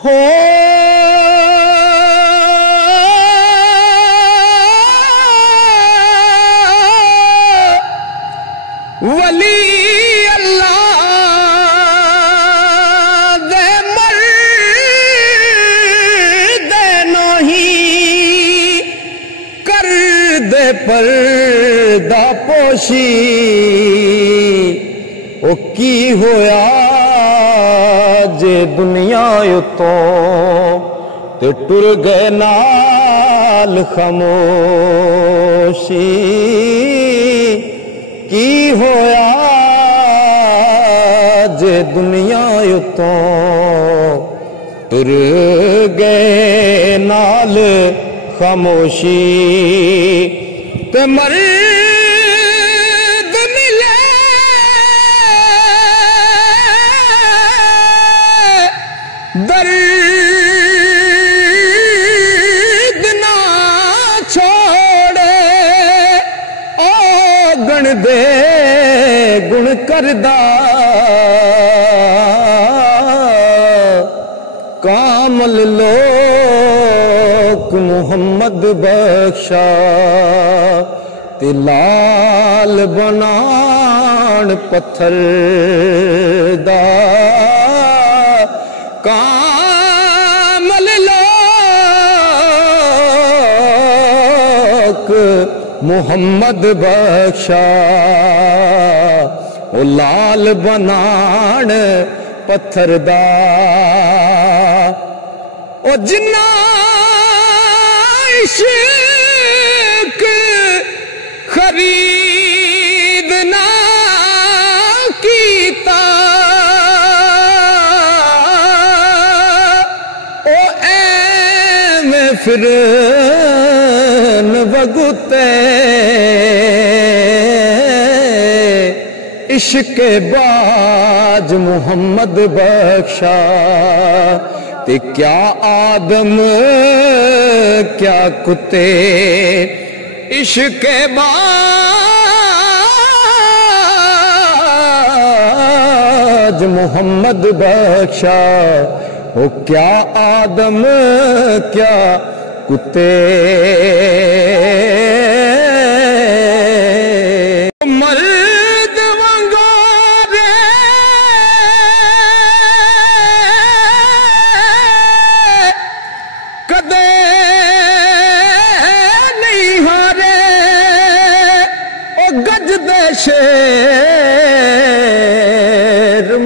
ہو ولی اللہ دے مرد نہیں کر دے پردہ پوشی او کی ہویا جے دنیا تو تے ٹر گئے نال خاموشی کی ہویا جے دنیا تو ٹر گئے نال خاموشی تے مرد ملے درد نہ چھوڑے او گن دے گن کردہ کامل لوک محمد بخشا تے لال بنان پتھر دا کامل لوک محمد بخشا او لال بنان پتھر دا او جنہ عشق خرید نہ کیتا او ایویں پھرن وگتے عشق باج محمد بخشا تے کیا آدم کیا کتے عشق باج محمد بخشا وہ کیا آدم کیا کتے مرد وانگارے کدے نہیں ہارے او گج دے شیر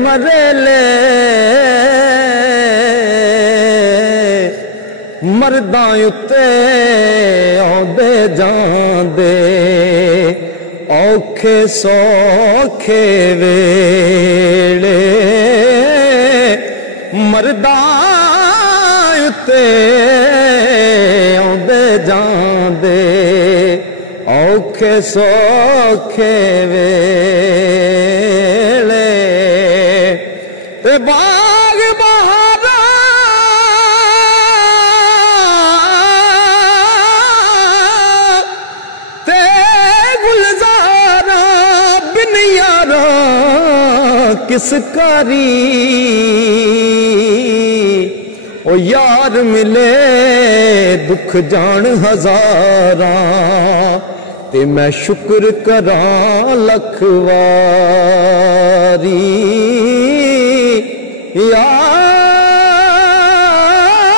مرے لے مرداں اتے آندے جاندے اوکھے سوکھے ویلے مرداں اتے آندے جاندے اوکھے سوکھے ویلے تے باغ بہارا تے گلزارا بن یارا کس کاری او یار ملے دکھ جان ہزاراں تے میں شکر کراں لکھ واری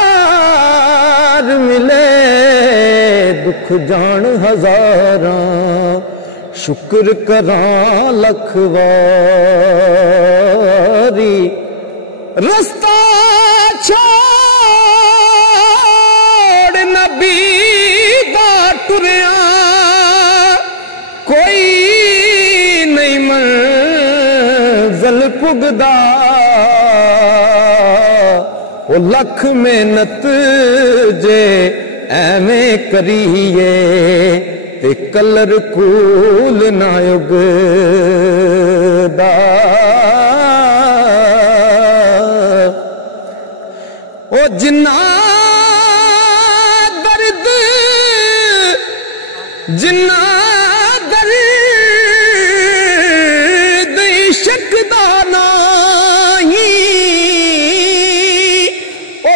یار ملے دکھ جان ہزاراں شکر کراں لکھ واری رستہ چھوڑ نبی دا ٹریا کوئی نہیں منزل پگدا وہ لکھ محنت جے ایویں کریے تے کلر کول نہ اگدا او جنہ درد جنہ درد عشق دا نہیں او